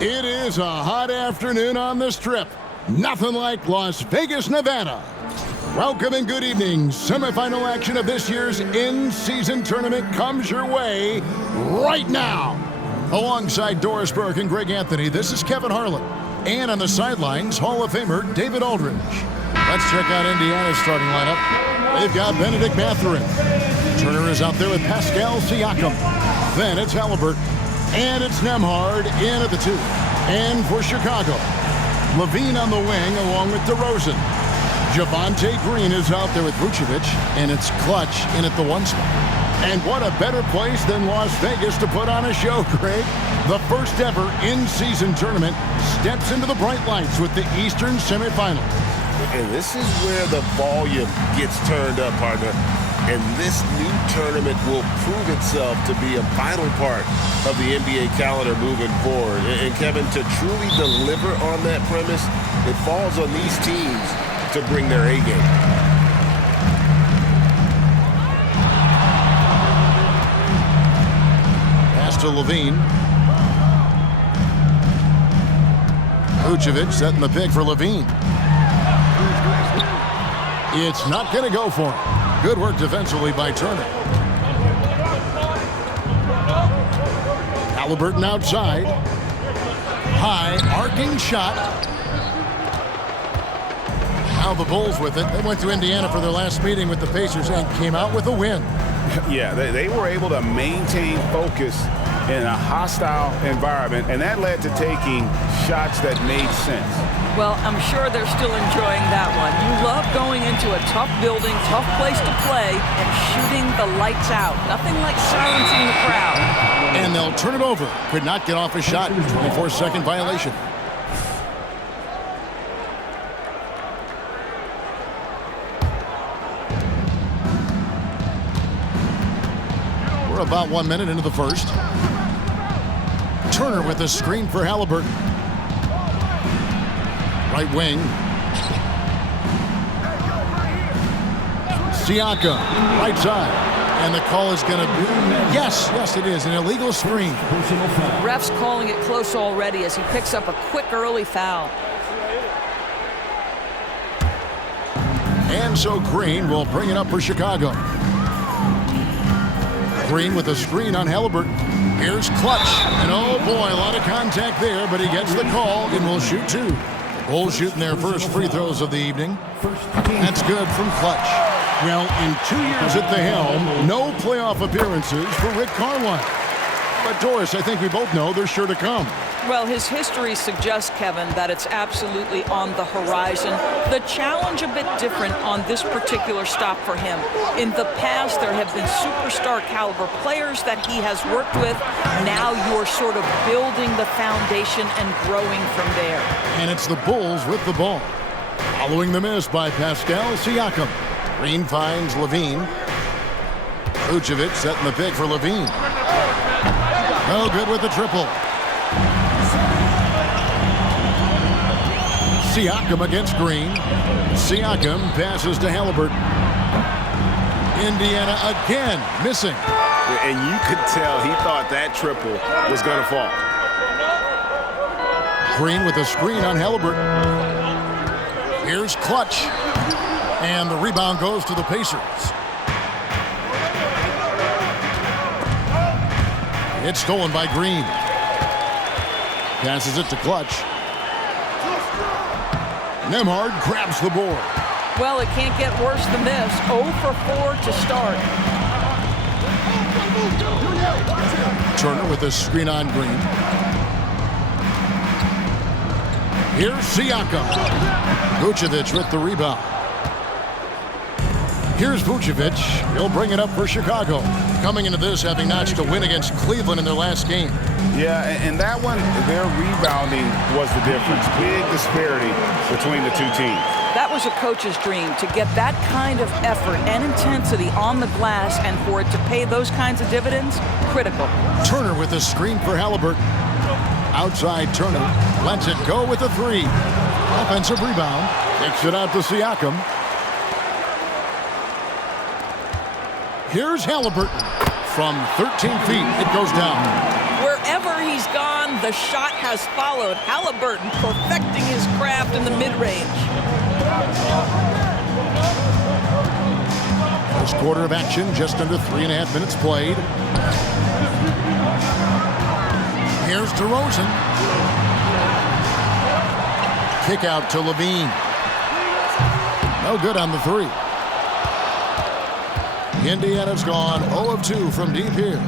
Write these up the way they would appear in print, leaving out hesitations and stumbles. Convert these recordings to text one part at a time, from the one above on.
It is a hot afternoon on the Strip. Nothing like Las Vegas, Nevada. Welcome and good evening. Semifinal action of this year's in-season tournament comes your way right now. Alongside Doris Burke and Greg Anthony, this is Kevin Harlan. And on the sidelines, Hall of Famer David Aldridge. Let's check out Indiana's starting lineup. They've got Benedict Mathurin. Turner is out there with Pascal Siakam. Then it's Halliburton. And it's Nembhard in at the 2. And for Chicago, Levine on the wing along with DeRozan. Javonte Green is out there with Vucevic, and it's Clutch in at the 1 spot. And what a better place than Las Vegas to put on a show, Greg. The first ever in-season tournament steps into the bright lights with the Eastern semifinals. And this is where the volume gets turned up, partner. And this new tournament will prove itself to be a vital part of the NBA calendar moving forward. And Kevin, to truly deliver on that premise, it falls on these teams to bring their A game. Pass to Levine. Vucevic setting the pick for Levine. It's not going to go for him. Good work defensively by Turner. Halliburton outside. High, arcing shot. Now the Bulls with it. They went to Indiana for their last meeting with the Pacers and came out with a win. Yeah, they were able to maintain focus in a hostile environment, and that led to taking shots that made sense. Well, I'm sure they're still enjoying that one. You love going into a tough building, tough place to play, and shooting the lights out. Nothing like silencing the crowd. And they'll turn it over. Could not get off a shot. 24-second violation. We're about 1 minute into the first. Turner with a screen for Halliburton. Right wing. Siakam, right side. And the call is going to be, yes, it is, an illegal screen. Ref's calling it close already as he picks up a quick early foul. And so Green will bring it up for Chicago. Green with a screen on Halliburton. Here's Clutch. And oh boy, a lot of contact there, but he gets the call and will shoot 2. Bulls shooting their first free throws of the evening. That's good from Clutch. Well, in 2 years at the helm, no playoff appearances for Rick Carlisle. But Doris, I think we both know they're sure to come. Well, his history suggests, Kevin, that it's absolutely on the horizon. The challenge a bit different on this particular stop for him. In the past, there have been superstar caliber players that he has worked with. Now you're sort of building the foundation and growing from there. And it's the Bulls with the ball. Following the miss by Pascal Siakam. Green finds Levine. Vucevic setting the pick for Levine. No good with the triple. Siakam against Green. Siakam passes to Halliburton. Indiana again missing. And you could tell he thought that triple was going to fall. Green with a screen on Halliburton. Here's Clutch. And the rebound goes to the Pacers. It's stolen by Green. Passes it to Clutch. Nembhard grabs the board. Well, it can't get worse than this. 0 for 4 to start. Turner with a screen on Green. Here's Siakam. Vucevic with the rebound. Here's Vucevic. He'll bring it up for Chicago. Coming into this, having notched a win against Cleveland in their last game. Yeah, and that one, their rebounding was the difference. Big disparity between the two teams. That was a coach's dream, to get that kind of effort and intensity on the glass, and for it to pay those kinds of dividends, critical. Turner with a screen for Halliburton. Outside Turner, lets it go with a 3. Offensive rebound, takes it out to Siakam. Here's Halliburton. From 13 feet, it goes down. Wherever he's gone, the shot has followed. Halliburton perfecting his craft in the mid-range. First quarter of action, just under 3.5 minutes played. Here's DeRozan. Kick out to Levine. No good on the three. Indiana's gone 0 of 2 from deep here.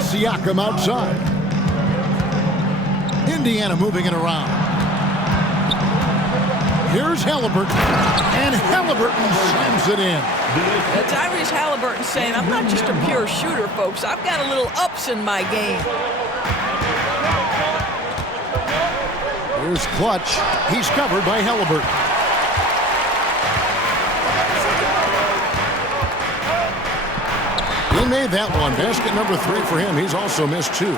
Siakam outside. Indiana moving it around. Here's Halliburton. And Halliburton slams it in. Tyrese Halliburton saying, I'm not just a pure shooter, folks. I've got a little ups in my game. Here's Clutch. He's covered by Halliburton. He made that one. Basket number 3 for him. He's also missed 2.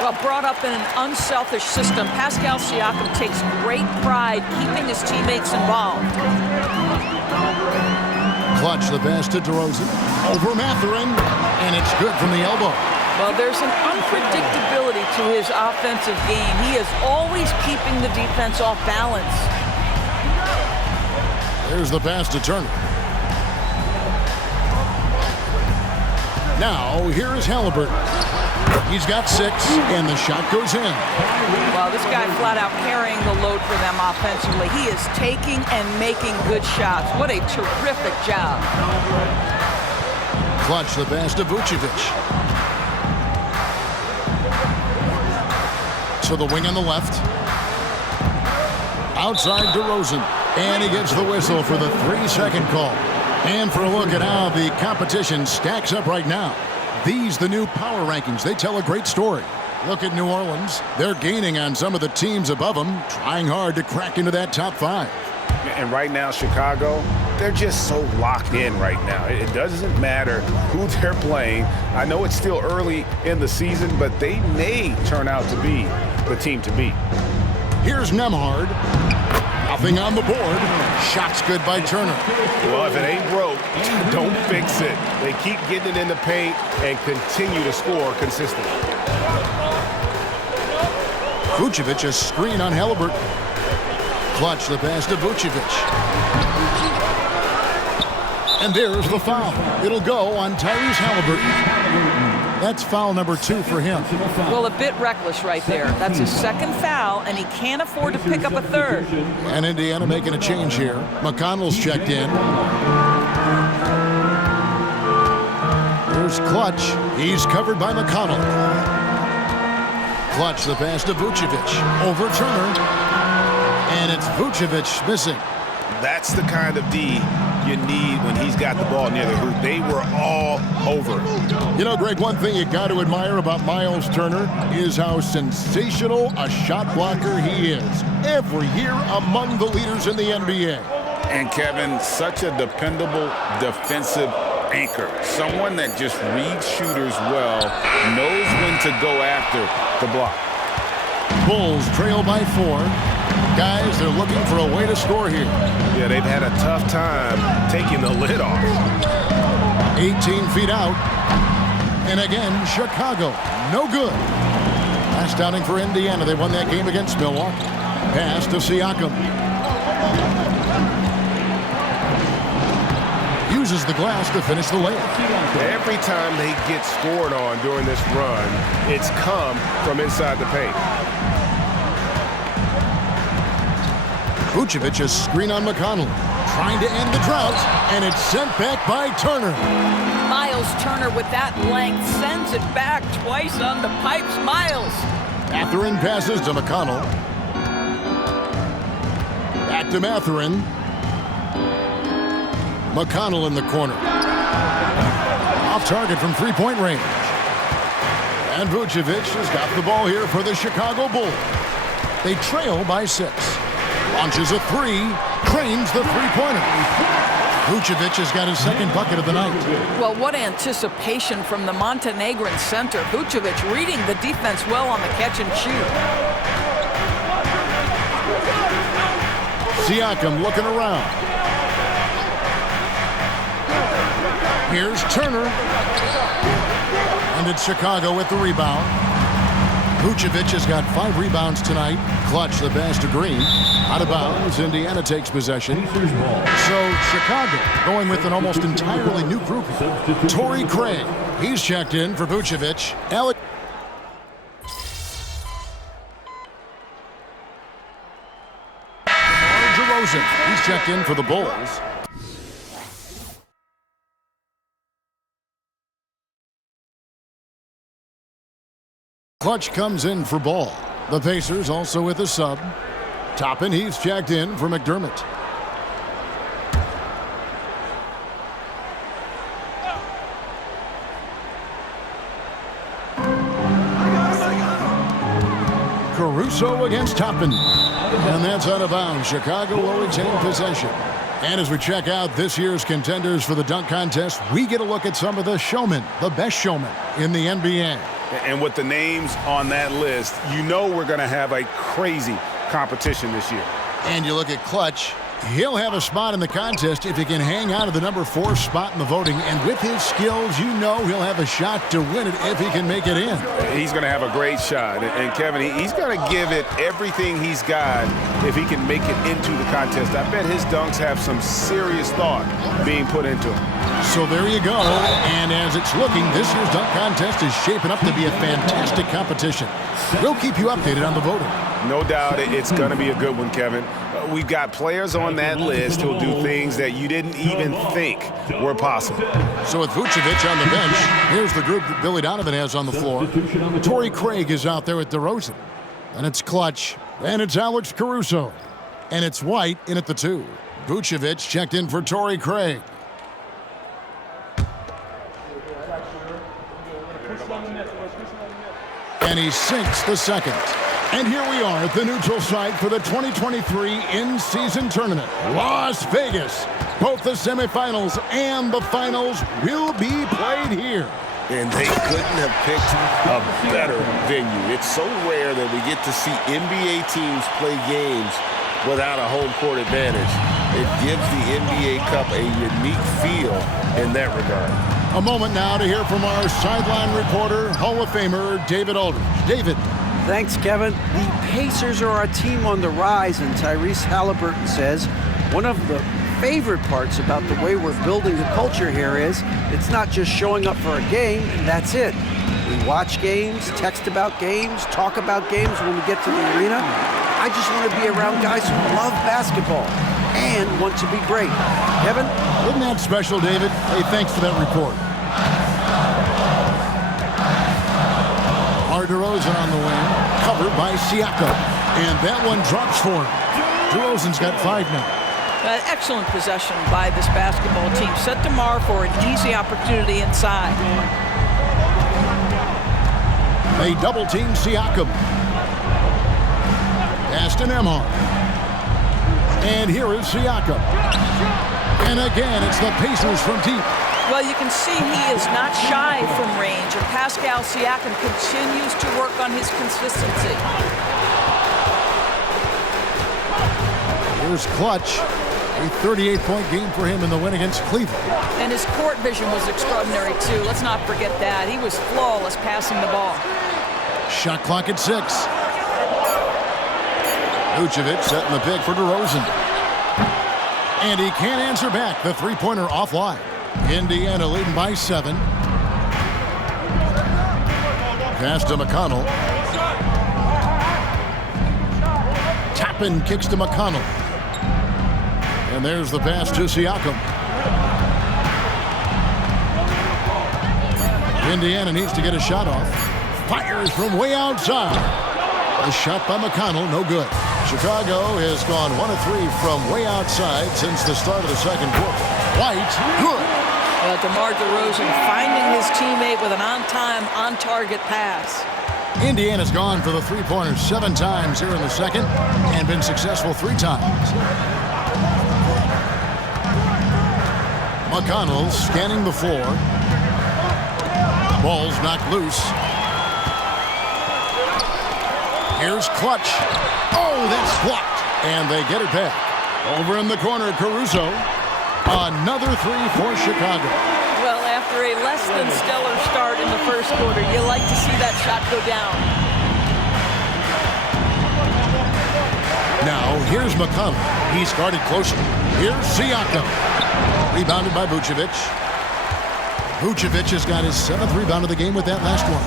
Well, brought up in an unselfish system, Pascal Siakam takes great pride keeping his teammates involved. Clutch the pass to DeRozan. Over Mathurin. And it's good from the elbow. Well, there's an unpredictability to his offensive game. He is always keeping the defense off balance. There's the pass to Turner. Now, here is Halliburton. He's got 6, and the shot goes in. Well, this guy flat out carrying the load for them offensively. He is taking and making good shots. What a terrific job. Clutch the pass to Vucevic. To the wing on the left. Outside DeRozan. And he gets the whistle for the 3-second call. And for a look at how the competition stacks up right now. These, the new power rankings, they tell a great story. Look at New Orleans. They're gaining on some of the teams above them, trying hard to crack into that top 5. And right now, Chicago, they're just so locked in right now. It doesn't matter who they're playing. I know it's still early in the season, but they may turn out to be the team to beat. Here's Nembhard. Nothing on the board. Shots good by Turner. Well, if it ain't broke, don't fix it. They keep getting it in the paint and continue to score consistently. Vucevic, a screen on Halliburton. Clutch the pass to Vucevic. And there's the foul. It'll go on Tyrese Halliburton. That's foul number 2 for him. Well, a bit reckless right there. That's his second foul, and he can't afford to pick up a third. And Indiana making a change here. McConnell's checked in. Here's Clutch. He's covered by McConnell. Clutch the pass to Vucevic. Over Turner. And it's Vucevic missing. That's the kind of D you need when he's got the ball near the hoop. They were all over it. You know, Greg, one thing you got to admire about Miles Turner is how sensational a shot blocker he is. Every year among the leaders in the NBA. And Kevin, such a dependable defensive anchor. Someone that just reads shooters well, knows when to go after the block. Bulls trail by 4. Guys, they're looking for a way to score here. Yeah, they've had a tough time taking the lid off. 18 feet out. And again, Chicago. No good. Last outing for Indiana. They won that game against Milwaukee. Pass to Siakam. Uses the glass to finish the layup. Every time they get scored on during this run, it's come from inside the paint. Vucevic, a screen on McConnell. Trying to end the drought, and it's sent back by Turner. Miles Turner with that length sends it back twice on the pipes. Miles. Mathurin passes to McConnell. Back to Mathurin. McConnell in the corner. Off target from three-point range. And Vucevic has got the ball here for the Chicago Bulls. They trail by 6. Launches a 3. Cranes the three-pointer. Vucevic has got his second bucket of the night. Well, what anticipation from the Montenegrin center. Vucevic reading the defense well on the catch and shoot. Siakam looking around. Here's Turner. And it's Chicago with the rebound. Vucevic has got 5 rebounds tonight. Clutch the pass to Green. Out of bounds. Indiana takes possession. So Chicago going with an almost entirely new group. Torrey Craig. He's checked in for Vucevic. DeRozan. He's checked in for the Bulls. Clutch comes in for Ball. The Pacers also with a sub. Toppin, he's checked in for McDermott. Caruso against Toppin. And that's out of bounds. Chicago will retain possession. And as we check out this year's contenders for the dunk contest, we get a look at some of the showmen, the best showmen in the NBA. And with the names on that list, you know we're going to have a crazy competition this year. And you look at Clutch, he'll have a spot in the contest if he can hang out of the number 4 spot in the voting. And with his skills, you know he'll have a shot to win it if he can make it in. He's going to have a great shot. And Kevin, he's going to give it everything he's got if he can make it into the contest. I bet his dunks have some serious thought being put into them. So there you go. And as it's looking, this year's dunk contest is shaping up to be a fantastic competition. We'll keep you updated on the voting. No doubt it's going to be a good one, Kevin. We've got players on that list who'll do things that you didn't even think were possible. So with Vucevic on the bench, here's the group that Billy Donovan has on the floor. Torrey Craig is out there with DeRozan. And it's Clutch. And it's Alex Caruso. And it's White in at the 2. Vucevic checked in for Torrey Craig. And he sinks the second. And here we are at the neutral site for the 2023 in-season tournament. Las Vegas. Both the semifinals and the finals will be played here. And they couldn't have picked a better venue. It's so rare that we get to see NBA teams play games without a home court advantage. It gives the NBA Cup a unique feel in that regard. A moment now to hear from our sideline reporter, Hall of Famer David Aldridge. David. Thanks, Kevin. The Pacers are a team on the rise, and Tyrese Halliburton says one of the favorite parts about the way we're building the culture here is it's not just showing up for a game, and that's it. We watch games, text about games, talk about games when we get to the arena. I just want to be around guys who love basketball and want to be great. Kevin? Isn't that special, David? Hey, thanks for that report. DeRozan on the wing, covered by Siakam. And that one drops for him. DeRozan's got 5 now. Excellent possession by this basketball team. Set DeMar for an easy opportunity inside. They double-team Siakam. Pass to Nembhard. And here is Siakam. And again, it's the Pacers from deep. Well, you can see he is not shy from range, and Pascal Siakam continues to work on his consistency. Here's Clutch. A 38-point game for him in the win against Cleveland. And his court vision was extraordinary, too. Let's not forget that. He was flawless passing the ball. Shot clock at 6. Vucevic setting the pick for DeRozan. And he can't answer back. The three-pointer offline. Indiana leading by 7. Pass to McConnell. Toppin kicks to McConnell. And there's the pass to Siakam. Indiana needs to get a shot off. Fires from way outside. A shot by McConnell, no good. Chicago has gone 1 of 3 from way outside since the start of the second quarter. White, good. DeMar DeRozan finding his teammate with an on-time, on-target pass. Indiana's gone for the three-pointer 7 times here in the second and been successful 3 times. McConnell scanning the floor. Ball's knocked loose. Here's Clutch. Oh, that's blocked. And they get it back. Over in the corner, Caruso. Another 3 for Chicago. Well, after a less than stellar start in the first quarter, you like to see that shot go down. Now, here's McConnell. He's guarded closely. Here's Siakam. Rebounded by Vucevic. Vucevic has got his 7th rebound of the game with that last one.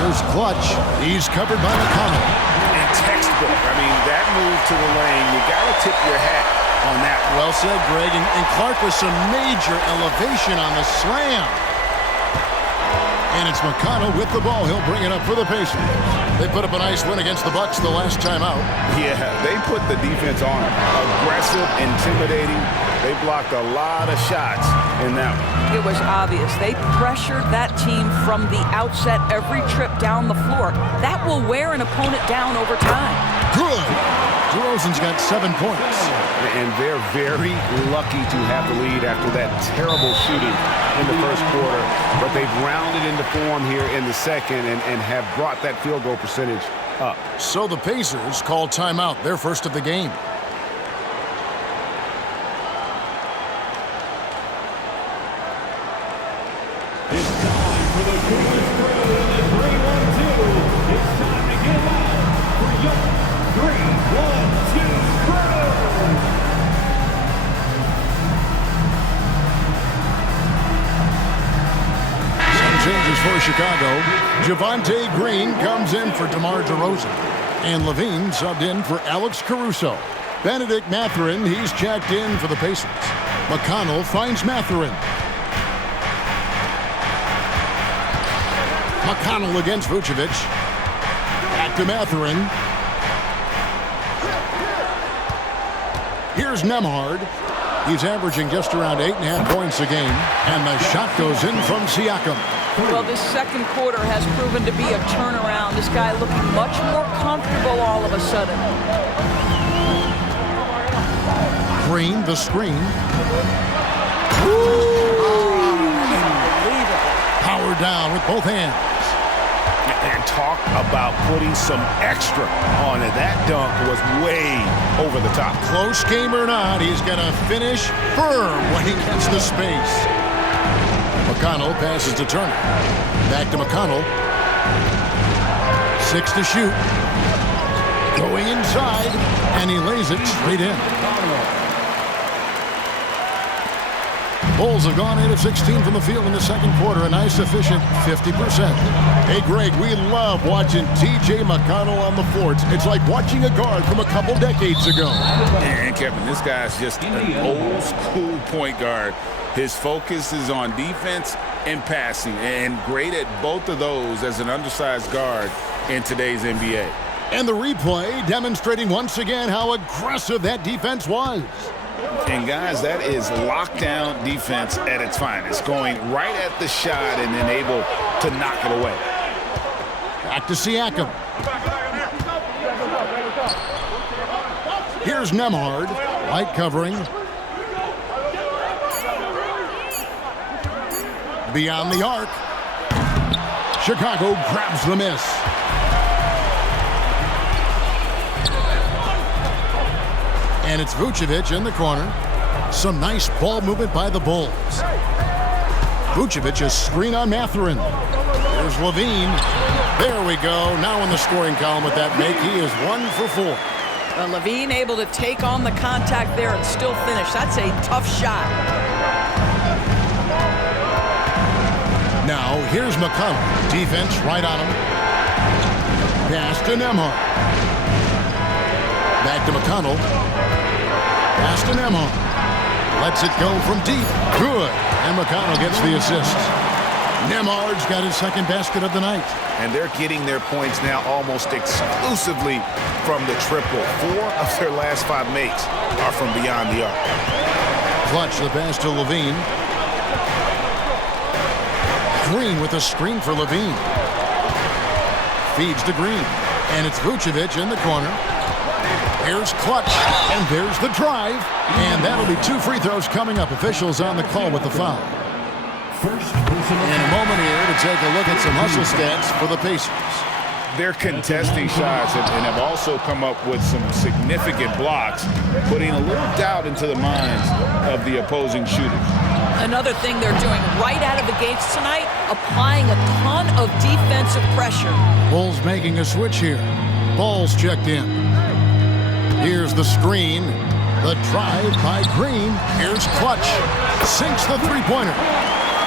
Here's Clutch. He's covered by McConnell. And textbook. I mean, that move to the lane, you got to tip your hat on that. Well said, Greg. And Clark with some major elevation on the slam. And it's McConnell with the ball. He'll bring it up for the Pacers. They put up a nice win against the Bucks the last time out. Yeah, they put the defense on them. Aggressive, intimidating. They blocked a lot of shots in that one. It was obvious. They pressured that team from the outset every trip down the floor. That will wear an opponent down over time. Good. DeRozan's got 7 points. And they're very lucky to have the lead after that terrible shooting in the first quarter. But they've rounded into form here in the second and have brought that field goal percentage up. So the Pacers call timeout, their first of the game. It's time for the Coolest Crew in the 3-1-2. It's time to get loud for your 3-1-2 crew. Some changes for Chicago. Javonte Green comes in for DeMar DeRozan. And Levine subbed in for Alex Caruso. Benedict Mathurin, he's checked in for the Pacers. McConnell finds Mathurin. McConnell against Vucevic. Back to Mathurin. Here's Nembhard. He's averaging just around 8.5 points a game. And the shot goes in from Siakam. Well, this second quarter has proven to be a turnaround. This guy looking much more comfortable all of a sudden. Green, the screen. Unbelievable. Power down with both hands. And talk about putting some extra on it. That dunk was way over the top. Close game or not, he's going to finish firm when he gets the space. McConnell passes to Turner. Back to McConnell. 6 to shoot. Going inside, and he lays it straight in. Bulls have gone 8 of 16 from the field in the second quarter, a nice efficient 50%. Hey, Greg, we love watching T.J. McConnell on the floor. It's like watching a guard from a couple decades ago. And Kevin, this guy's just an old school point guard. His focus is on defense and passing, and great at both of those as an undersized guard in today's NBA. And the replay demonstrating once again how aggressive that defense was. And guys, that is lockdown defense at its finest, going right at the shot and then able to knock it away. Back to Siakam. Here's Nembhard, light covering. Beyond the arc. Chicago grabs the miss. And it's Vucevic in the corner. Some nice ball movement by the Bulls. Vucevic, a screen on Mathurin. Here's Levine. There we go. Now in the scoring column with that make. He is 1 for 4. Levine able to take on the contact there and still finish. That's a tough shot. Now here's McConnell. Defense right on him. Pass to Nembhard. Back to McConnell. Pass to Nembhard. Lets it go from deep. Good. And McConnell gets the assist. Nembhard's got his second basket of the night. And they're getting their points now almost exclusively from the triple. 4 of their last 5 makes are from beyond the arc. Clutch the pass to Levine. Green with a screen for Levine. Feeds to Green. And it's Vucevic in the corner. Here's Clutch. And there's the drive. And that'll be 2 free throws coming up. Officials on the call with the foul. In a moment here to take a look at some hustle stats for the Pacers. They're contesting shots and have also come up with some significant blocks, putting a little doubt into the minds of the opposing shooters. Another thing they're doing right out of the gates tonight, applying a ton of defensive pressure. Bulls making a switch here. Ball's checked in. Here's the screen. The drive by Green. Here's Clutch. Sinks the three-pointer.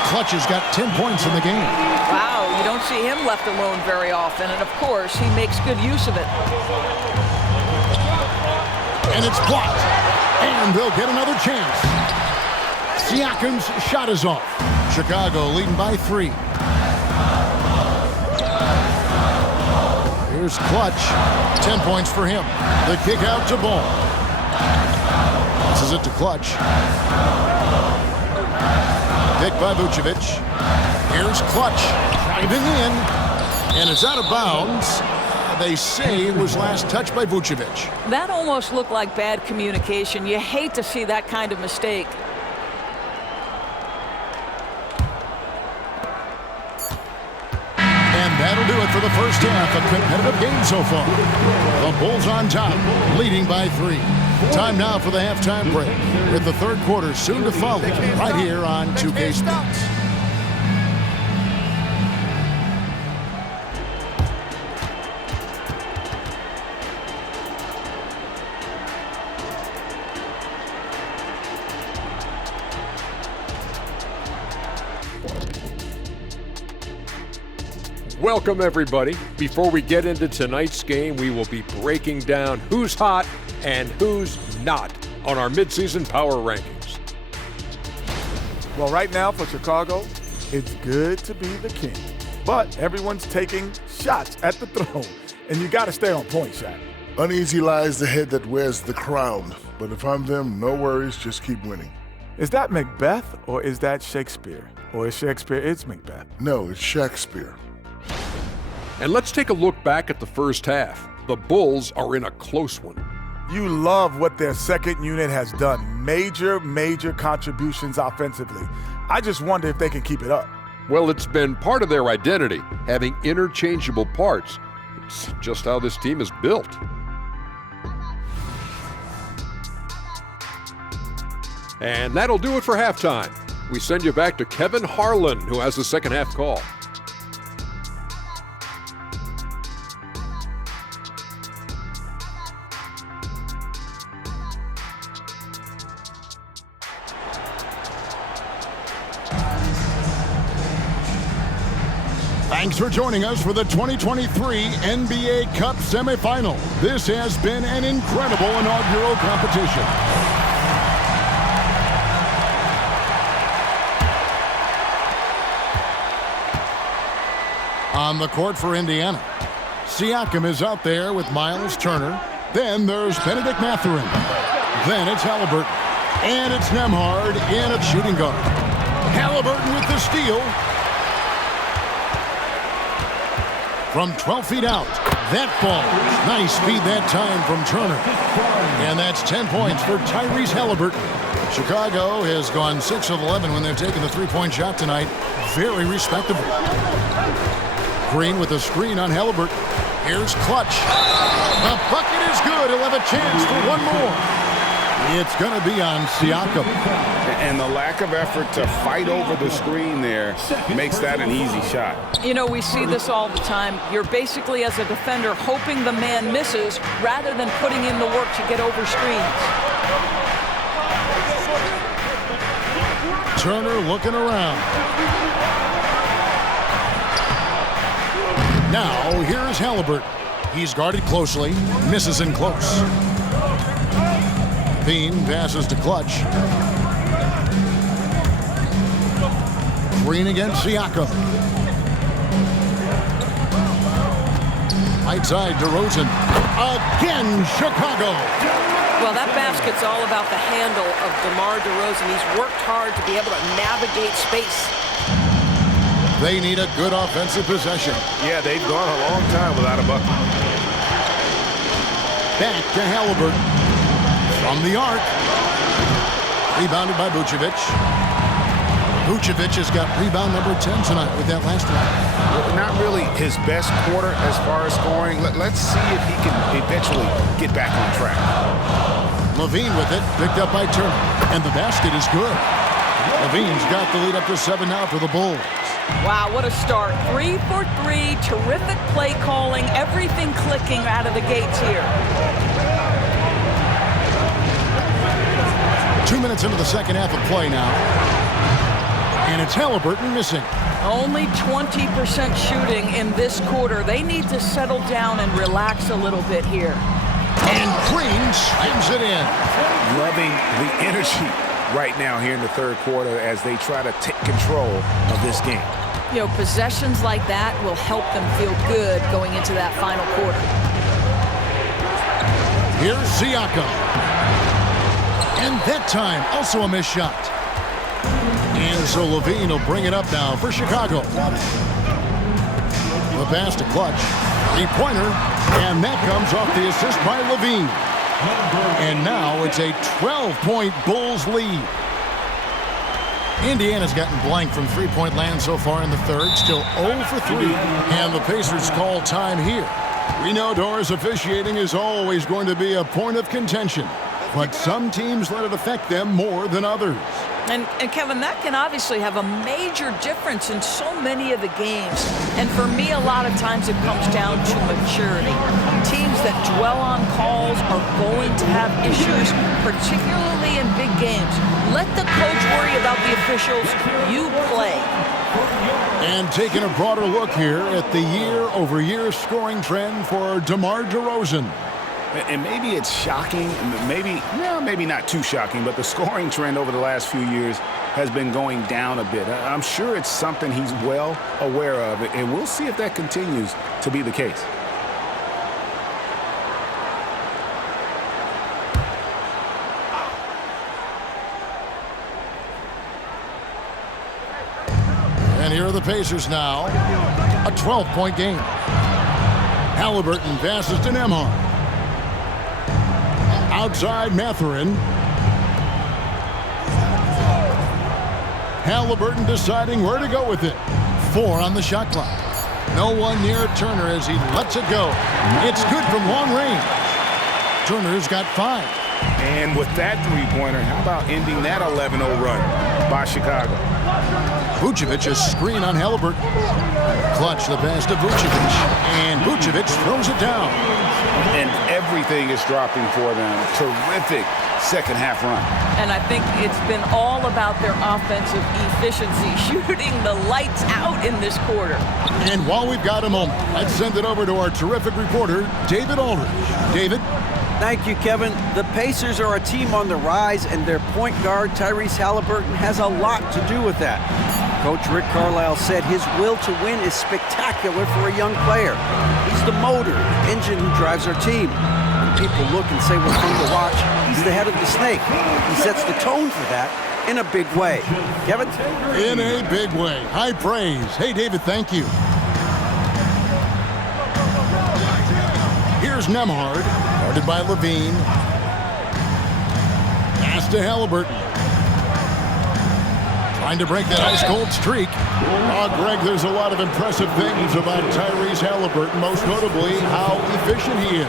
Clutch has got 10 points in the game. Wow, you don't see him left alone very often, and of course, he makes good use of it. And it's blocked. And they'll get another chance. Siakam's shot is off. Chicago leading by 3. Here's Clutch. 10 points for him. The kick out to Ball. This is it to Clutch. Pick by Vucevic. Here's Clutch. Driving in. And it's out of bounds. They say it was last touched by Vucevic. That almost looked like bad communication. You hate to see that kind of mistake. And that'll do it for the first half. A competitive game so far. The Bulls on top, leading by 3. Time now for the halftime break, with the third quarter soon to follow, right here on 2K Sports. Welcome, everybody. Before we get into tonight's game, we will be breaking down who's hot and who's not on our midseason power rankings. Well, right now for Chicago, it's good to be the king. But everyone's taking shots at the throne, and you got to stay on point, Shaq. Uneasy lies the head that wears the crown. But if I'm them, no worries, just keep winning. Is that Macbeth, or is that Shakespeare? Or is Shakespeare it's Macbeth? No, it's Shakespeare. And let's take a look back at the first half. The Bulls are in a close one. You love what their second unit has done. Major contributions offensively. I just wonder if they can keep it up. Well, it's been part of their identity, having interchangeable parts. It's just how this team is built. And that'll do it for halftime. We send you back to Kevin Harlan, who has the second half call. Thanks for joining us for the 2023 NBA Cup semifinal. This has been an incredible inaugural competition. On the court for Indiana, Siakam is out there with Miles Turner. Then there's Benedict Mathurin. Then it's Halliburton. And it's Nembhard in at shooting guard. Halliburton with the steal. From 12 feet out, that ball. Nice feed that time from Turner. And that's 10 points for Tyrese Halliburton. Chicago has gone 6 of 11 when they've taken the three-point shot tonight. Very respectable. Green with a screen on Halliburton. Here's Clutch. The bucket is good. He'll have a chance for one more. It's going to be on Siakam. And the lack of effort to fight over the screen there makes that an easy shot. You know, we see this all the time. You're basically, as a defender, hoping the man misses rather than putting in the work to get over screens. Turner looking around. Now, here's Halliburton. He's guarded closely, misses in close. Bean passes to Clutch. Green against Siakam. Right side, DeRozan. Again, Chicago. Well, that basket's all about the handle of DeMar DeRozan. He's worked hard to be able to navigate space. They need a good offensive possession. Yeah, they've gone a long time without a bucket. Back to Halliburton. From the arc. Rebounded by Vucevic. Vucevic has got rebound number 10 tonight with that last one. Not really his best quarter as far as scoring. Let's see if he can eventually get back on track. Levine with it, picked up by Turner. And the basket is good. Levine's got the lead up to 7 now for the Bulls. Wow, what a start. 3 for 3, terrific play calling, everything clicking out of the gates here. 2 minutes into the second half of play now. And it's Halliburton missing. Only 20% shooting in this quarter. They need to settle down and relax a little bit here. And Green slams it in. Loving the energy right now here in the third quarter as they try to take control of this game. You know, possessions like that will help them feel good going into that final quarter. Here's Siakam. And that time, also a missed shot. And so Levine will bring it up now for Chicago. The pass to Clutch. Three-pointer. And that comes off the assist by Levine. And now it's a 12-point Bulls lead. Indiana's gotten blank from three-point land so far in the third. Still 0 for 3. And the Pacers call time here. We know Doris officiating is always going to be a point of contention. But some teams let it affect them more than others. And Kevin, that can obviously have a major difference in so many of the games. And for me, a lot of times it comes down to maturity. Teams that dwell on calls are going to have issues, particularly in big games. Let the coach worry about the officials. You play. And taking a broader look here at the year-over-year scoring trend for DeMar DeRozan. And maybe it's shocking, maybe not too shocking, but the scoring trend over the last few years has been going down a bit. I'm sure it's something he's well aware of, and we'll see if that continues to be the case. And here are the Pacers now. A 12-point game. Halliburton passes to Nembhard. Outside Mathurin. Halliburton deciding where to go with it. 4 on the shot clock. No one near Turner as he lets it go. It's good from long range. Turner's got 5. And with that three-pointer, how about ending that 11-0 run by Chicago? Vucevic a screen on Halliburton. Clutch the pass to Vucevic. And Vucevic throws it down. And everything is dropping for them. Terrific second half run. And I think it's been all about their offensive efficiency, shooting the lights out in this quarter. And while we've got a moment, let's send it over to our terrific reporter, David Aldridge. David? Thank you, Kevin. The Pacers are a team on the rise, and their point guard, Tyrese Halliburton, has a lot to do with that. Coach Rick Carlisle said his will to win is spectacular for a young player. He's the motor, the engine who drives our team. When people look and say we're fun to watch, he's the head of the snake. He sets the tone for that in a big way. Kevin? In a big way. High praise. Hey, David, thank you. Here's Nembhard, guarded by Levine. Pass to Halliburton. Trying to break that ice-cold streak. Oh, Greg, there's a lot of impressive things about Tyrese Halliburton, most notably how efficient he is.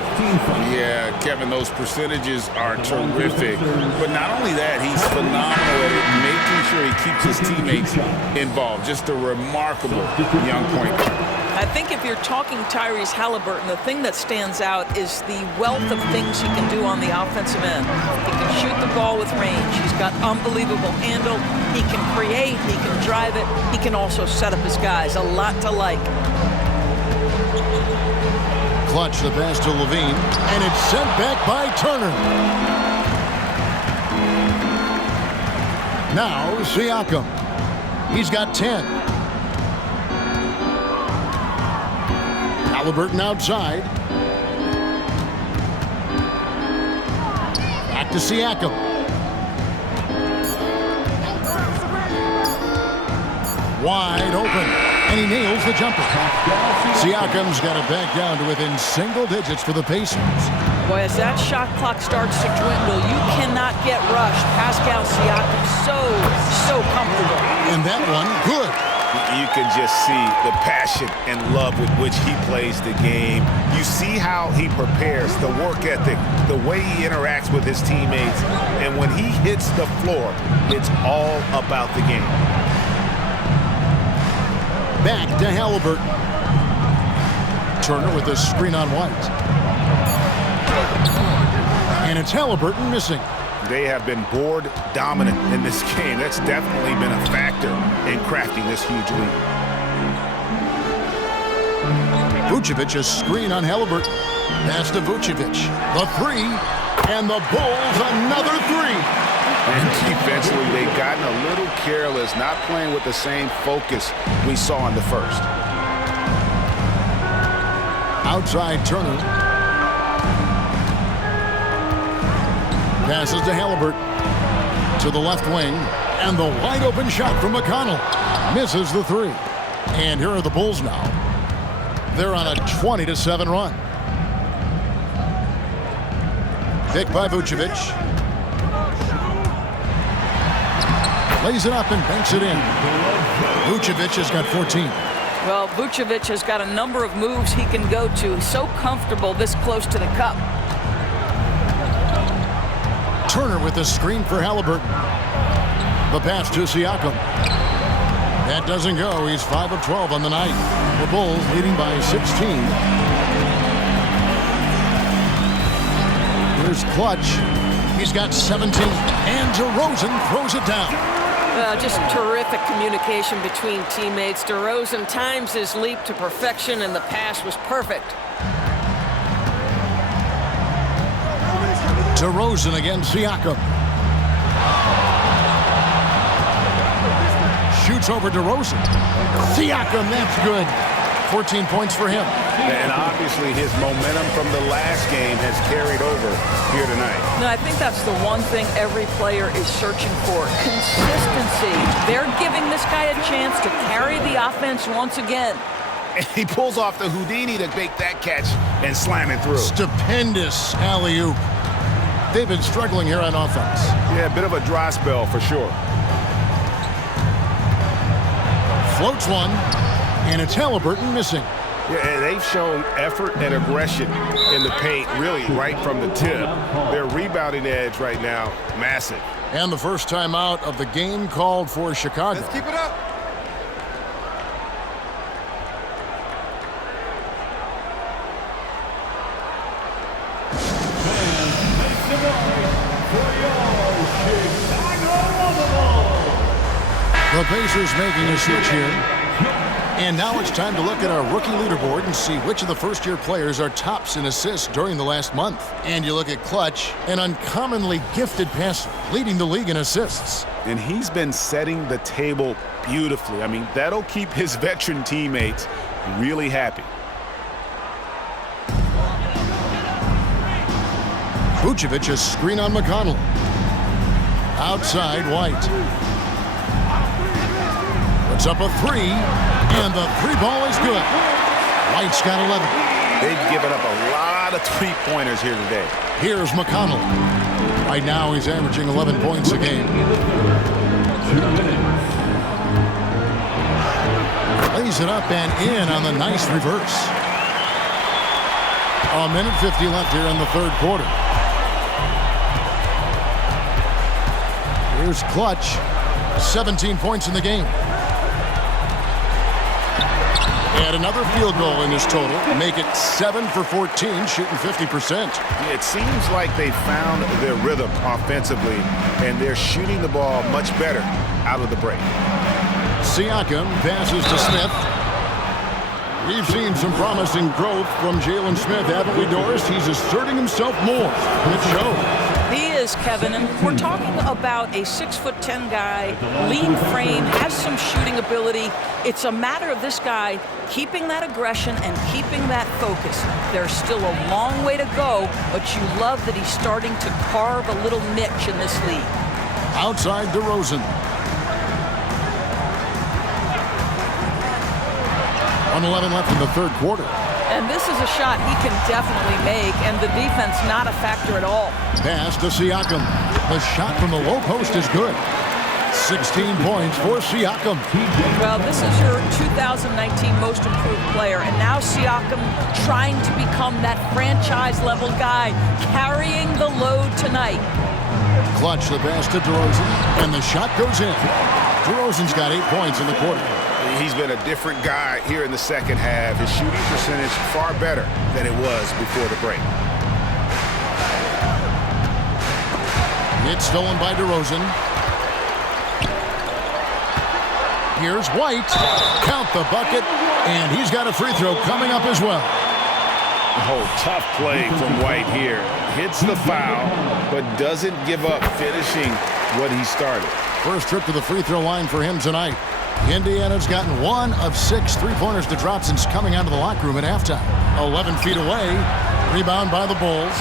Yeah, Kevin, those percentages are terrific. But not only that, he's phenomenal at making sure he keeps his teammates involved. Just a remarkable young point guard. I think if you're talking Tyrese Halliburton, the thing that stands out is the wealth of things he can do on the offensive end. He can shoot the ball with range. He's got unbelievable handle. He can create. He can drive it. He can also set up his guys. A lot to like. Clutch the pass to Levine, and it's sent back by Turner. Now Siakam. He's got 10. Halliburton outside. Back to Siakam. Wide open. And he nails the jumper. Siakam's got it back down to within single digits for the Pacers. Boy, as that shot clock starts to dwindle, you cannot get rushed. Pascal Siakam so comfortable. And that one, good. You can just see the passion and love with which he plays the game. You see how he prepares, the work ethic, the way he interacts with his teammates. And when he hits the floor, it's all about the game. Back to Halliburton. Turner with a screen on White. And it's Halliburton missing. They have been board dominant in this game. That's definitely been a factor in crafting this huge lead. Vucevic, a screen on Halliburton. Pass to Vucevic. The three. And the Bulls another three. And defensively, they've gotten a little careless, not playing with the same focus we saw in the first. Outside Turner. Passes to Halliburton. To the left wing. And the wide open shot from McConnell. Misses the three. And here are the Bulls now. They're on a 20-7 run. Pick by Vucevic. Lays it up and banks it in. Vucevic has got 14. Well, Vucevic has got a number of moves he can go to. He's so comfortable this close to the cup. Turner with the screen for Halliburton. The pass to Siakam. That doesn't go. He's 5 of 12 on the night. The Bulls leading by 16. Here's Clutch. He's got 17. And DeRozan throws it down. Just terrific communication between teammates. DeRozan times his leap to perfection, and the pass was perfect. DeRozan against Siakam. Shoots over DeRozan. Siakam, that's good. 14 points for him. And obviously his momentum from the last game has carried over here tonight. No, I think that's the one thing every player is searching for. Consistency. They're giving this guy a chance to carry the offense once again. And he pulls off the Houdini to make that catch and slam it through. Stupendous alley-oop. They've been struggling here on offense. Yeah, a bit of a dry spell for sure. Floats one, and it's Halliburton missing. Yeah, and they've shown effort and aggression in the paint, really right from the tip. Their rebounding edge right now, massive. And the first time out of the game called for Chicago. Let's keep it up. The Pacers making a switch here. And now it's time to look at our rookie leaderboard and see which of the first-year players are tops in assists during the last month. And you look at Clutch, an uncommonly gifted passer, leading the league in assists. And he's been setting the table beautifully. I mean, that'll keep his veteran teammates really happy. Vucevic, a screen on McConnell. Outside White. Puts up a three, and the three ball is good. White's got 11. They've given up a lot of three-pointers here today. Here's McConnell. Right now he's averaging 11 points a game. Lays it up and in on the nice reverse. A minute 50 left here in the third quarter. Here's Clutch. 17 points in the game. Add another field goal in his total. Make it 7 for 14, shooting 50%. It seems like they found their rhythm offensively, and they're shooting the ball much better out of the break. Siakam passes to Smith. We've seen some promising growth from Jalen Smith, haven't we, Doris? He's asserting himself more. It shows. He is, Kevin, and we're talking about a 6'10" guy, lean frame, has some shooting ability. It's a matter of this guy keeping that aggression and keeping that focus. There's still a long way to go, but you love that he's starting to carve a little niche in this league. Outside DeRozan. 1:11 left in the third quarter. And this is a shot he can definitely make, and the defense not a factor at all. Pass to Siakam. The shot from the low post is good. 16 points for Siakam. Well, this is your 2019 most improved player, and now Siakam trying to become that franchise-level guy, carrying the load tonight. Clutch the pass to DeRozan, and the shot goes in. DeRozan's got 8 points in the quarter. He's been a different guy here in the second half. His shooting percentage far better than it was before the break. It's stolen by DeRozan. Here's White. Count the bucket, and he's got a free throw coming up as well. Oh, tough play from White here. Hits the foul, but doesn't give up finishing what he started. First trip to the free throw line for him tonight. Indiana's gotten 1 of 6 three-pointers to drop since coming out of the locker room at halftime. 11 feet away. Rebound by the Bulls.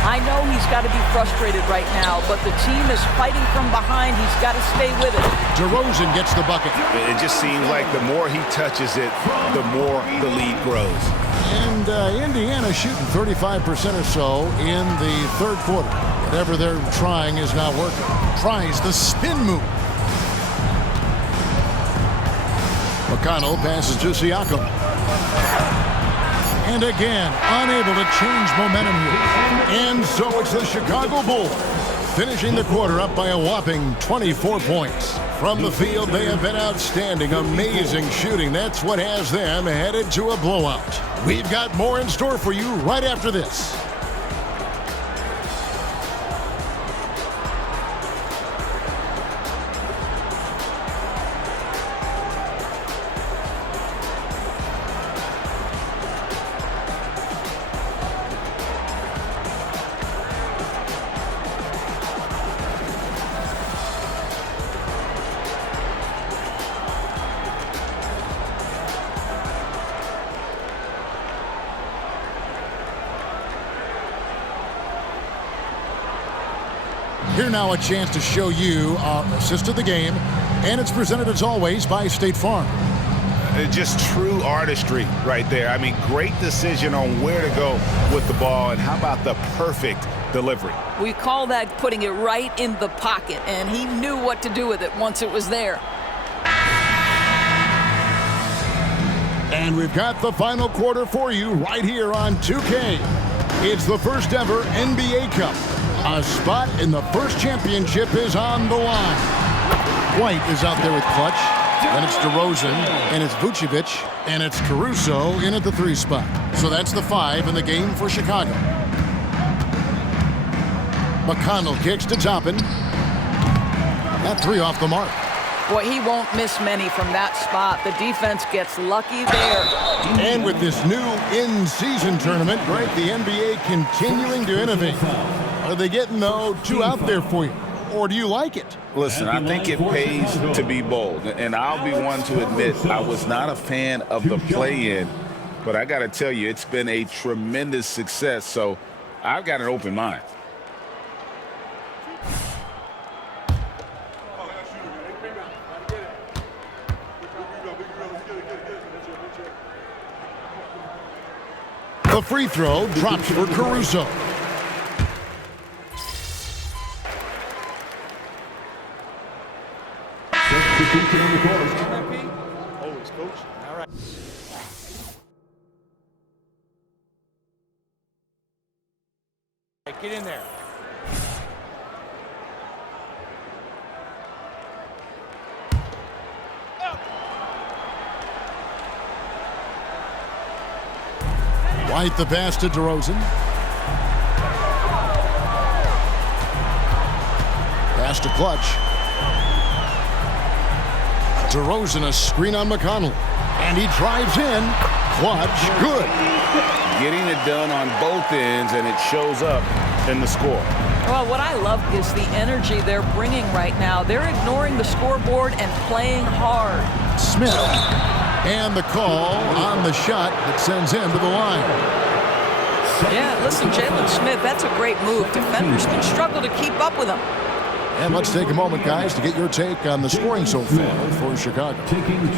I know he's got to be frustrated right now, but the team is fighting from behind. He's got to stay with it. DeRozan gets the bucket. It just seems like the more he touches it, the more the lead grows. And Indiana shooting 35% or so in the third quarter. Whatever they're trying is not working. Tries the spin move. McConnell passes to Siakam. And again, unable to change momentum here. And so it's the Chicago Bulls finishing the quarter up by a whopping 24 points. From the field, they have been outstanding, amazing shooting. That's what has them headed to a blowout. We've got more in store for you right after this. Here now a chance to show you our assist of the game, and it's presented as always by State Farm. Just true artistry right there. I mean, great decision on where to go with the ball, and how about the perfect delivery? We call that putting it right in the pocket, and he knew what to do with it once it was there. And we've got the final quarter for you right here on 2K. It's the first ever NBA Cup. A spot in the first championship is on the line. White is out there with Clutch. Then it's DeRozan, and it's Vucevic, and it's Caruso in at the 3 spot. So that's the 5 in the game for Chicago. McConnell kicks to Toppin. That 3 off the mark. Boy, he won't miss many from that spot. The defense gets lucky there. And with this new in-season tournament, right, the NBA continuing to innovate. Are they getting, though, too out there for you? Or do you like it? Listen, I think it pays to be bold. And I'll be one to admit I was not a fan of the play-in. But I got to tell you, it's been a tremendous success. So I've got an open mind. The free throw drops for Caruso. Get in there. White the pass to DeRozan. Pass to Clutch. DeRozan a screen on McConnell. And he drives in. Clutch, good. Getting it done on both ends, and it shows up in the score. Well, what I love is the energy they're bringing right now. They're ignoring the scoreboard and playing hard. Smith. And the call on the shot that sends him to the line. Yeah, listen, Jalen Smith, that's a great move. Defenders can struggle to keep up with him. And let's take a moment, guys, to get your take on the scoring so far for Chicago.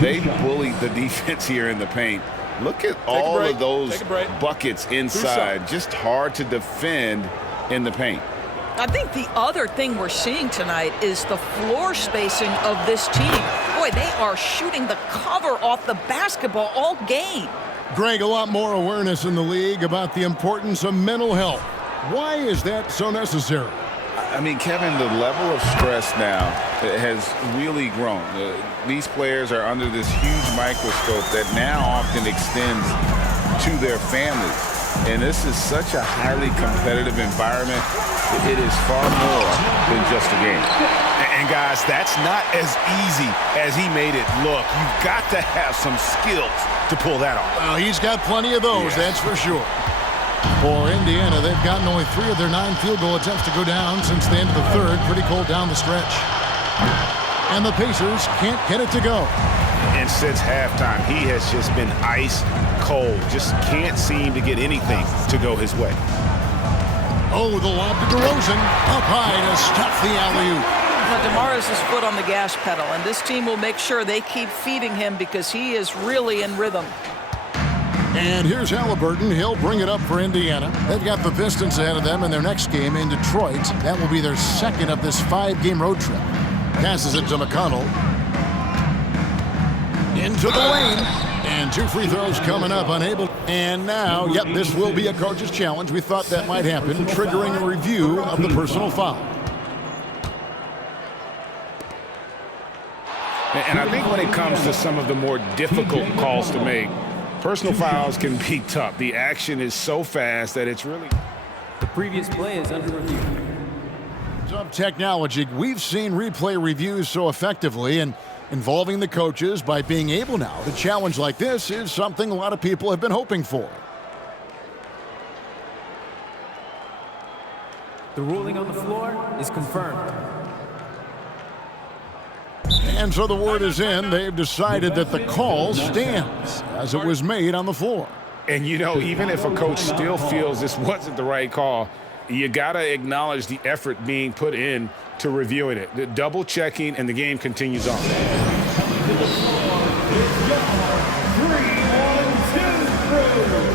They bullied the defense here in the paint. Look at all of those buckets inside. Just hard to defend in the paint. I think the other thing we're seeing tonight is the floor spacing of this team. Boy, they are shooting the cover off the basketball all game. Greg, a lot more awareness in the league about the importance of mental health. Why is that so necessary? I mean, Kevin, the level of stress now has really grown. These players are under this huge microscope that now often extends to their families. And this is such a highly competitive environment. It is far more than just a game. And guys, that's not as easy as he made it look. You've got to have some skills to pull that off. Well, he's got plenty of those, that's for sure. For Indiana, they've gotten only 3 of their 9 field goal attempts to go down since the end of the third. Pretty cold down the stretch. And the Pacers can't get it to go. And since halftime, he has just been ice cold. Just can't seem to get anything to go his way. Oh, the lob to DeRozan. Up high to stuff the alley-oop. Now, DeMar has his foot on the gas pedal, and this team will make sure they keep feeding him because he is really in rhythm. And here's Halliburton. He'll bring it up for Indiana. They've got the Pistons ahead of them in their next game in Detroit. That will be their second of this 5-game road trip. Passes it to McConnell. Into the lane. And 2 free throws coming up, unable. And now, yep, this will be a coach's challenge. We thought that might happen, triggering a review of the personal foul. And I think when it comes to some of the more difficult calls to make, personal fouls can be tough. The action is so fast that it's really... The previous play is under review. Tough technology. We've seen replay reviews so effectively, and involving the coaches by being able now to challenge like this is something a lot of people have been hoping for. The ruling on the floor is confirmed. And so the word is in. They've decided that the call stands as it was made on the floor. And, you know, even if a coach still feels this wasn't the right call, you got to acknowledge the effort being put in to reviewing it. The double checking, and the game continues on. 3-1-2 through.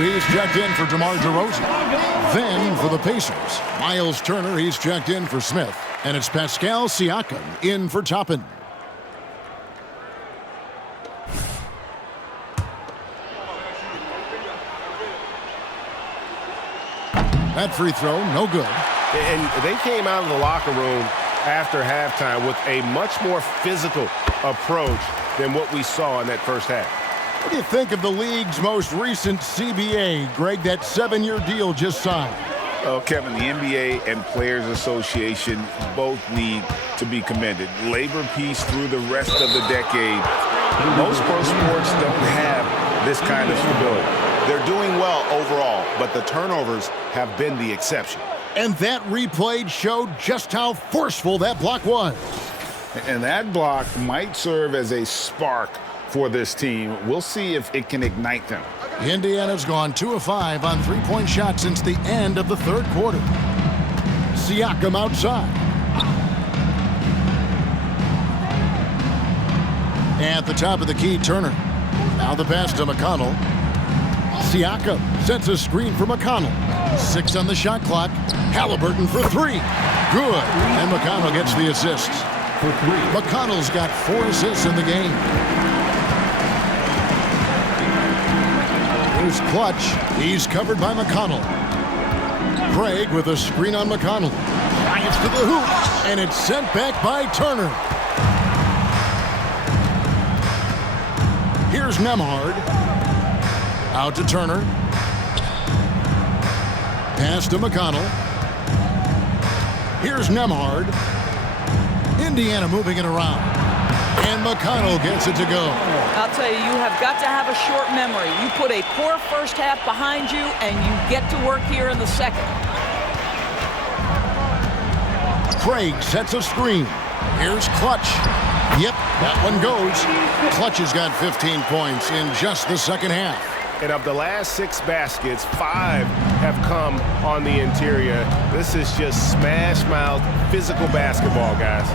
He's checked in for DeMar DeRozan. Then for the Pacers, Miles Turner, he's checked in for Smith. And it's Pascal Siakam in for Toppin. That free throw, no good. And they came out of the locker room after halftime with a much more physical approach than what we saw in that first half. What do you think of the league's most recent CBA, Greg, that 7-year deal just signed? Oh, Kevin, the NBA and Players Association both need to be commended. Labor peace through the rest of the decade. Most pro sports don't have this kind of stability. They're doing well overall, but the turnovers have been the exception. And that replay showed just how forceful that block was. And that block might serve as a spark for this team. We'll see if it can ignite them. Indiana's gone 2 of 5 on 3-point shots since the end of the third quarter. Siakam outside. At the top of the key, Turner. Now the pass to McConnell. Siakam sets a screen for McConnell. 6 on the shot clock. Halliburton for 3. Good. And McConnell gets the assist. McConnell's got 4 assists in the game. Here's Clutch. He's covered by McConnell. Craig with a screen on McConnell. Drives to the hoop, and it's sent back by Turner. Here's Nembhard. Out to Turner. Pass to McConnell. Here's Nembhard. Indiana moving it around. And McConnell gets it to go. I'll tell you, you have got to have a short memory. You put a poor first half behind you, and you get to work here in the second. Craig sets a screen. Here's Clutch. Yep, that one goes. Clutch has got 15 points in just the second half. And of the last 6 baskets, 5 have come on the interior. This is just smash-mouth physical basketball, guys.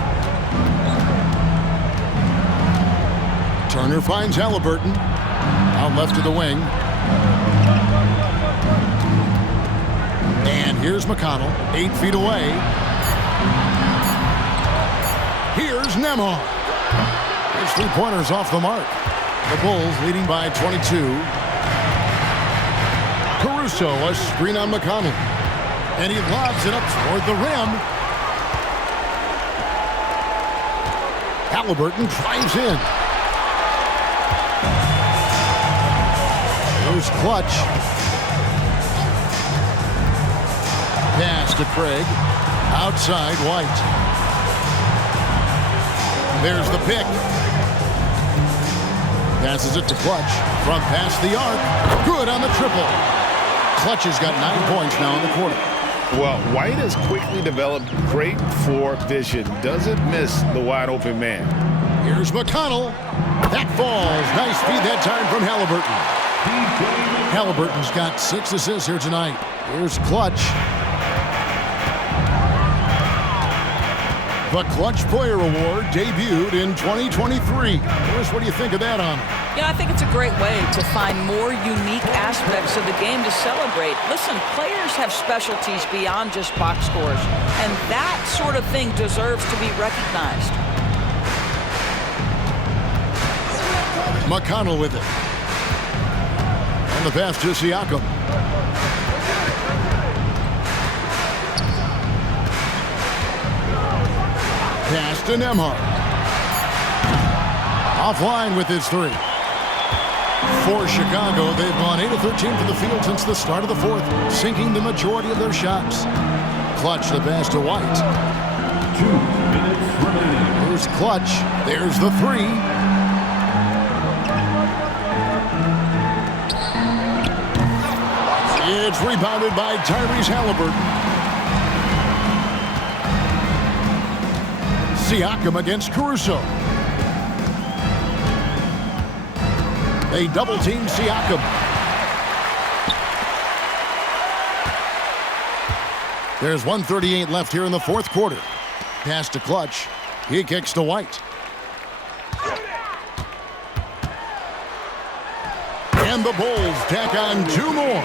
Turner finds Halliburton. Out left to the wing. And here's McConnell, 8 feet away. Here's Nembhard. His 3-pointers off the mark. The Bulls leading by 22. Caruso, a screen on McConnell. And he lobs it up toward the rim. Halliburton drives in. Here's Clutch. Pass to Craig. Outside White. There's the pick. Passes it to Clutch. From past the arc. Good on the triple. Clutch has got 9 points now in the quarter. Well, White has quickly developed great floor vision. Doesn't miss the wide open man. Here's McConnell. That falls. Nice feed that time from Halliburton. Halliburton's got 6 assists here tonight. Here's Clutch. The Clutch Player Award debuted in 2023. Chris, what do you think of that honor? Yeah, I think it's a great way to find more unique aspects of the game to celebrate. Listen, players have specialties beyond just box scores, and that sort of thing deserves to be recognized. McConnell with it. And the pass to Siakam. Pass to Nembhard. Offline with his 3. For Chicago, they've gone 8 of 13 from the field since the start of the fourth, sinking the majority of their shots. Clutch the pass to White. 2 minutes remaining. Here's Clutch. There's the 3. It's rebounded by Tyrese Halliburton. Siakam against Caruso. They double-team Siakam. There's 1:38 left here in the fourth quarter. Pass to Clutch. He kicks to White. And the Bulls tack on 2 more.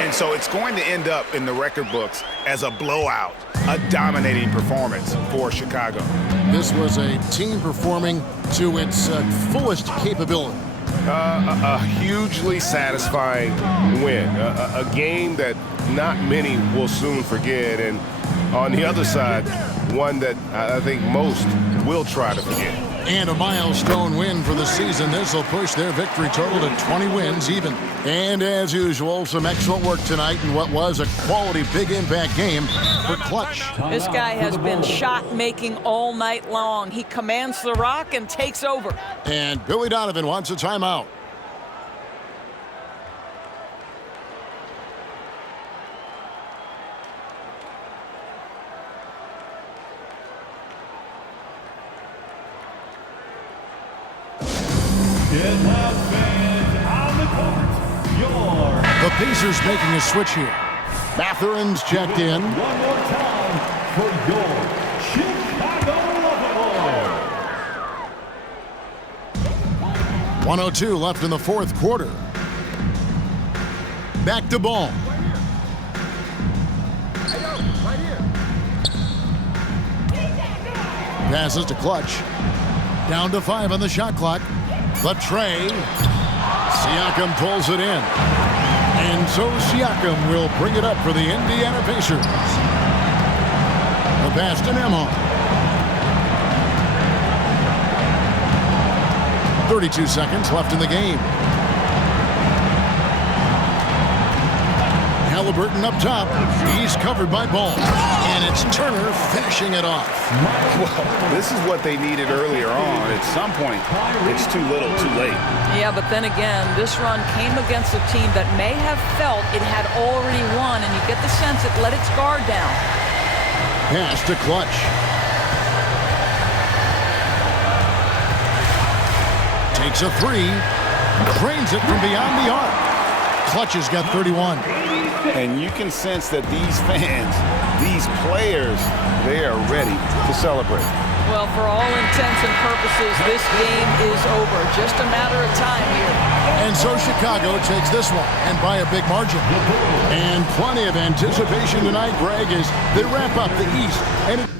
And so it's going to end up in the record books as a blowout, a dominating performance for Chicago. This was a team performing to its fullest capability. A hugely satisfying win, a game that not many will soon forget, and on the other side, one that I think most will try to forget. And a milestone win for the season. This will push their victory total to 20 wins even. And as usual, some excellent work tonight in what was a quality big impact game for Clutch. This guy has been shot-making all night long. He commands the rock and takes over. And Billy Donovan wants a timeout. Get loud, fans, on the court. The Pacers making a switch here. Mathurin's checked in. One more time for your Chicago Lover. 1:02 left in the fourth quarter. Back to Ball. Passes to Clutch. Down to 5 on the shot clock. The tray. Siakam pulls it in. And so Siakam will bring it up for the Indiana Pacers. The pass to Nembhard. 32 seconds left in the game. Halliburton up top. He's covered by Ball. And it's Turner finishing it off. Well, this is what they needed earlier on. At some point, it's too little, too late. Yeah, but then again, this run came against a team that may have felt it had already won, and you get the sense it let its guard down. Pass to Clutch. Takes a three. Drains it from beyond the arc. Clutch has got 31. And you can sense that these fans, these players, they are ready to celebrate. Well, for all intents and purposes, this game is over. Just a matter of time here. And so Chicago takes this one, and by a big margin. And plenty of anticipation tonight, Greg, as they wrap up the East. And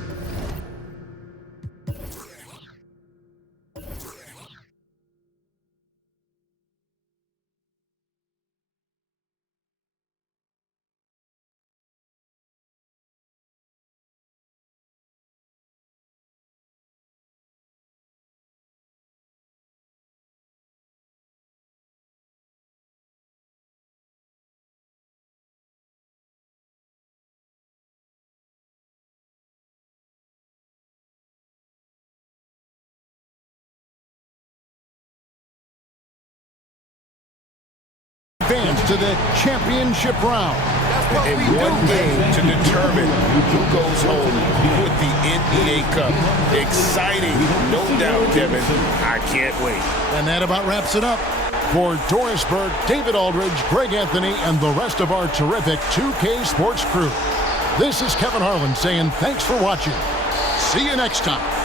advance to the championship round. And one game to determine who goes home with the NBA Cup. Exciting, no doubt, Kevin. I can't wait. And that about wraps it up. For Doris Burke, David Aldridge, Greg Anthony, and the rest of our terrific 2K Sports crew, this is Kevin Harlan saying thanks for watching. See you next time.